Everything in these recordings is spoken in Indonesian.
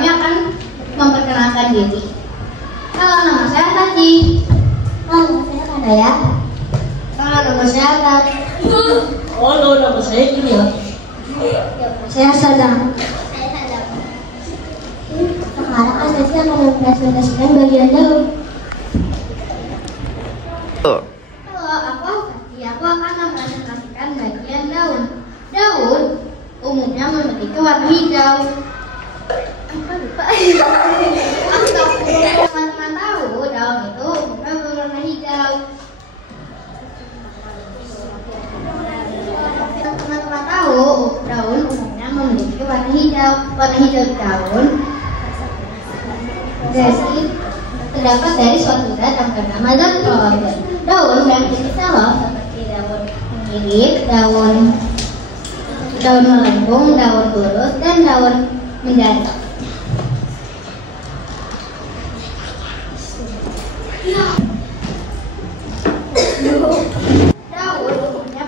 kami akan memperkenalkan diri. Halo, nama saya Tati. Halo, nama saya Kadaya. Halo, nama saya Kat. Halo, nama saya Julia. Saya Sadam. Sekarang Anasi akan mempresentasikan bagian daun. Halo, aku Tati. Aku akan mempresentasikan bagian daun. Daun umumnya memiliki warna hijau. Teman-teman tahu daun itu umumnya berwarna hijau. Teman-teman tahu daun umumnya memiliki warna hijau. Warna hijau di daun terdapat dari suatu zat yang bernama zat klorotil. Daun yang kita loh seperti daun mirip, daun melengkung, daun lurus, dan daun menjadi. Daun umumnya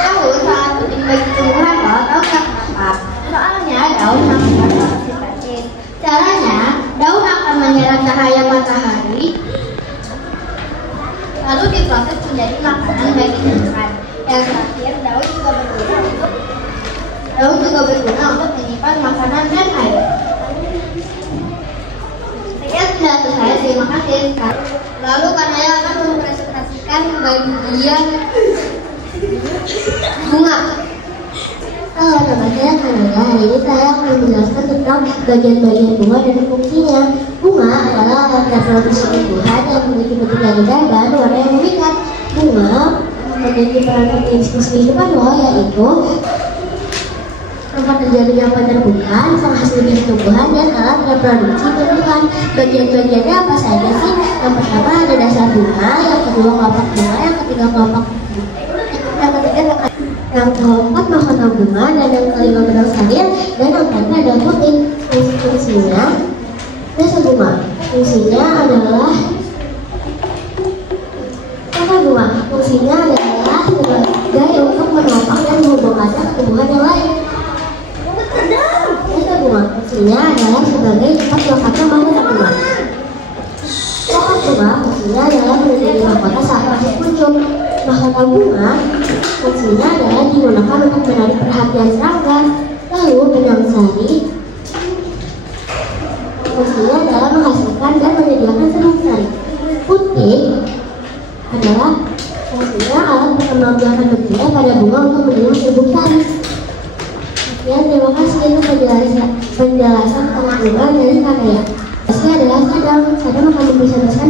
daun sangat penting bagi tumbuhan loh. Tahu kenapa? Soalnya daun sangat berfungsi. Caranya, daun akan menyerap cahaya matahari lalu diproses menjadi makanan bagi tumbuhan. Yang terakhir, daun juga berguna untuk menyimpan makanan dan air. Sekian penjelasan saya, terima kasih. Lalu Kanaya akan mempresentasikan bagian bunga. Halo, nama saya Kanaya. Hari ini saya akan menjelaskan tentang bagian-bagian bunga dan fungsinya. Bunga adalah alat reproduksi tumbuhan yang memiliki bentuk yang indah dan warna yang memikat. Bunga memiliki peran penting di kehidupan loh, yaitu tempat terjadinya penyerbukan, penghasil biji tumbuhan, dan alat reproduksi tumbuhan. Bagian-bagiannya apa saja sih? Yang pertama ada dasar bunga, yang kedua kelopak bunga, yang ketiga kelopak yang keempat mahkota bunga, dan yang kelima benang sahir, dan yang keempat ada putih. Fungsinya dasar bunga. Fungsinya adalah dasar bunga. Fungsinya adalah sebagai untuk menopang dan menghubungkan tumbuhan yang lain. Dasar bunga. Fungsinya adalah sebagai tempat lokatnya mahkota bunga. Pokok bunga fungsinya adalah menjadi mahkota saat masih muncul. Mahkota bunga fungsinya adalah digunakan untuk menarik perhatian serangga. Lalu benang sari fungsinya adalah menghasilkan dan menyediakan serbuk sari. Putih adalah fungsinya alat pengembangan betina pada bunga untuk menerima serbuk sari. Sekian, terima kasih. Itu penjelasan tentang bunga dari Kanaya. Ini adalah Sadam akan mempresentasikan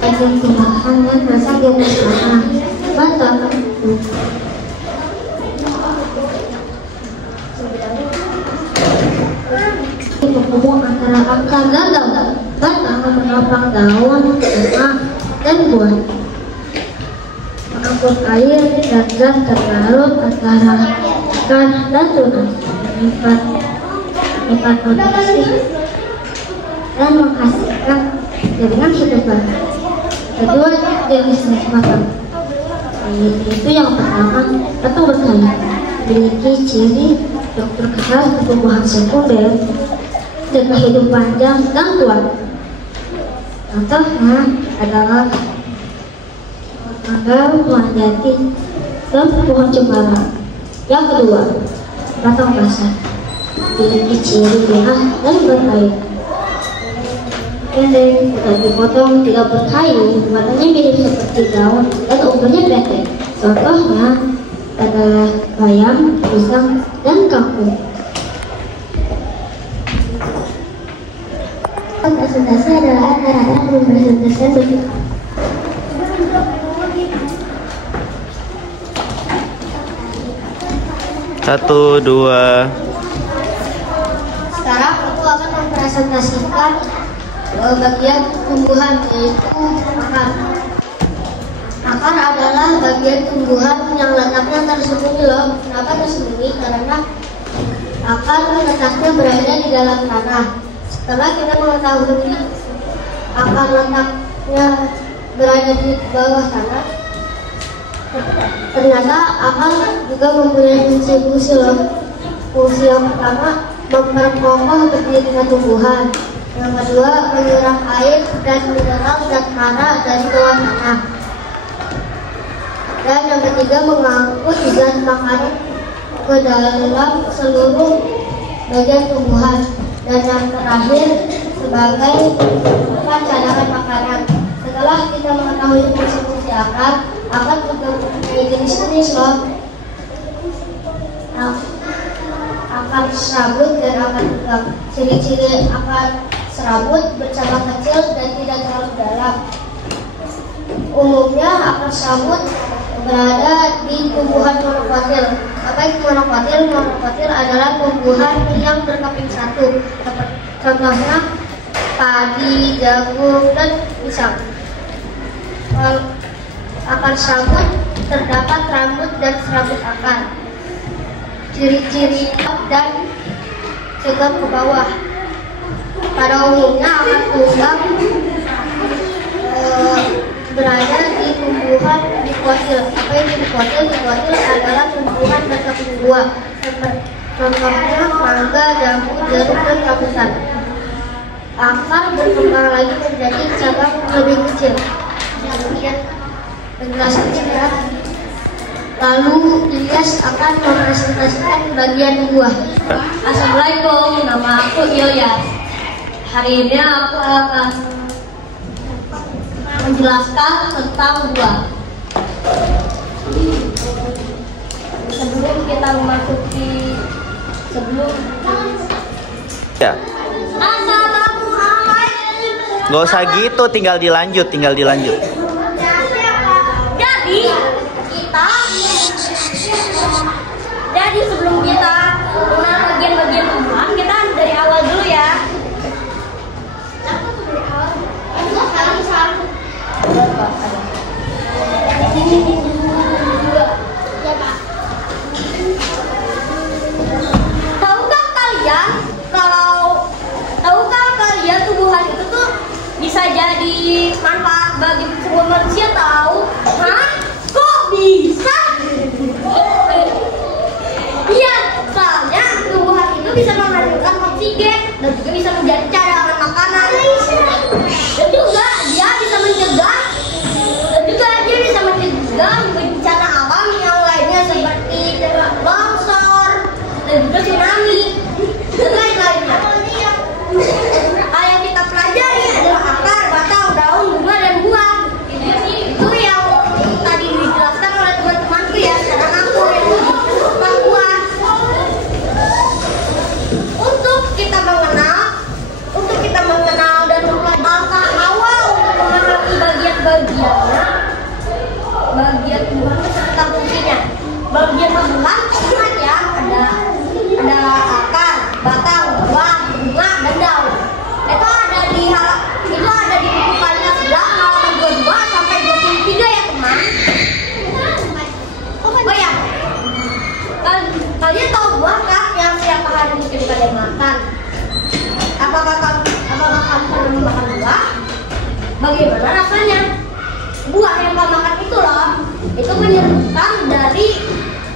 bagian tumbuhan dan rasa yang bersama. Batang berhubung antara akar dan daun. Batang menopang daun, bunga, dan buah. Mengangkut air dan zat terlarut antara akar dan tunas. Mengikat nutrisi dan menghasilkan jaringan kehidupan. Kedua jenis batang, yaitu yang pertama batang berkayu, memiliki ciri struktur khas pertumbuhan sekunder dengan hidup panjang dan kuat. Contohnya adalah mangga, pohon jati, dan pohon cemara. Yang kedua, batang basah, memiliki ciri merah dan berkayu. Pendek, mudah dipotong, tidak berkayu, warnanya mirip seperti daun dan umurnya pendek. Contohnya adalah bayam, pisang, dan kangkung. Presentasi adalah anak-anak mempresentasikan bentuk. Satu, dua. Sekarang aku akan mempresentasikan bagian tumbuhan, yaitu akar. Akar adalah bagian tumbuhan yang letaknya tersembunyi loh. Kenapa tersembunyi? Karena akar letaknya berada di dalam tanah. Setelah kita mengetahui akar letaknya berada di bawah tanah, Ternyata akar juga mempunyai fungsi loh. Fungsi yang pertama memperkokoh berdirinya tumbuhan. Yang kedua menyerap air dan mineral dan hara dari bawah tanah. Dan yang ketiga mengangkut zat makanan ke dalam seluruh bagian tumbuhan. Dan yang terakhir sebagai cadangan makanan. Setelah kita mengetahui fungsi-fungsi akar juga mempunyai jenis-jenis loh. Akar serabut dan akar tegak. Ciri-ciri akar serabut bercabang kecil dan tidak terlalu dalam. Umumnya akar serabut berada di tumbuhan monokotil. Apa itu monokotil? Monokotil adalah tumbuhan yang berkeping satu. Contohnya padi, jagung, dan pisang. Akar serabut terdapat rambut dan serabut akar. Ciri-ciri dan tegak ke bawah. Pada umumnya akar tunggang berada di tumbuhan dikotil. Apa itu dikotil? Dikotil adalah tumbuhan berkeping dua. Contohnya mangga, jambu, jeruk, dan rambutan. Akar berkembang lagi menjadi cabang lebih kecil. Demikian penjelasannya ya. Lalu Ilyas akan mempresentasikan bagian buah. Assalamualaikum, nama aku Ilyas. Hari ini aku akan menjelaskan tentang buah. Sebelum kita memasuki Ya. Gak usah gitu, tinggal dilanjut. Jadi sebelum kita mengenal bagian-bagian tumbuhan, kita dari awal dulu ya. Tahukah kalian tumbuhan itu tuh bisa jadi manfaat bagi semua manusia tahu? Hah? Kok bisa? Iya, soalnya tumbuhan itu bisa menghasilkan oksigen dan juga bisa menjadi cadangan makanan. Dan juga dia bisa mencegah bencana alam yang lainnya seperti longsor dan juga tsunami dan lain-lainnya. Yang kita pelajari adalah akar, batang, daun, bunga, dan buah. Itu yang tadi dijelaskan oleh teman-temanku ya. Sekarang aku yang tentang buah. Untuk kita mengenal dan langkah awal untuk memahami bagian-bagiannya, bagian buah serta fungsinya. Bagian buah ingat ya, ada akar, batang, buah, bunga, dan daun. Itu ada di buku Paling Sedap halaman 22 sampai 23 ya teman. Oh ya, kalian tahu buah kan yang setiap hari mungkin kalian makan? Apakah kalian pernah makan buah? Bagaimana rasanya? Buah yang kalian makan itu loh, itu menyerbukan dari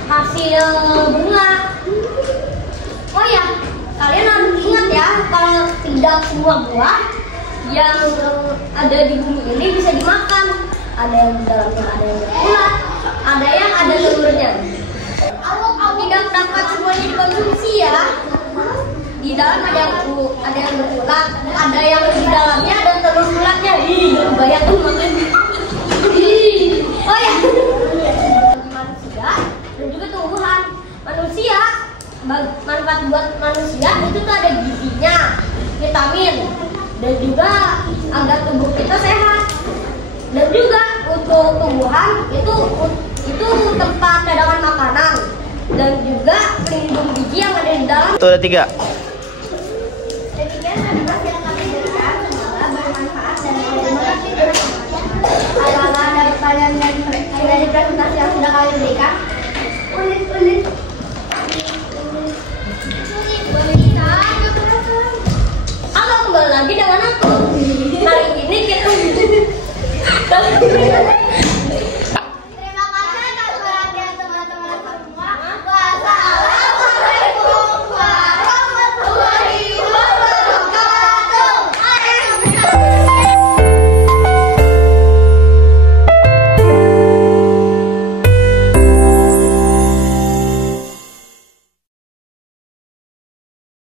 hasil bunga. Oh ya, kalian harus ingat ya, kalau tidak semua buah yang ada di bumi ini bisa dimakan. Ada yang di dalamnya ada yang berulat, ada yang ada telurnya. Tidak dapat semuanya dikonsumsi ya. Di dalam ada yang berulat, ada yang di dalamnya ada telur ulatnya. Bayar tuh makan. Oh ya, manusia dan juga tumbuhan. Manusia, manfaat buat manusia itu tuh ada gizinya, vitamin, dan juga agar tubuh kita sehat. Dan juga untuk tumbuhan itu tempat cadangan makanan dan juga pelindung biji yang ada di dalam. Itu ada 3. Demikian adalah yang kami berikan, semoga bermanfaat dan bermanfaat. Apakah ada pertanyaan dari presentasi yang sudah kami berikan? Ulit. Halo, kembali lagi dengan aku. Hari ini kita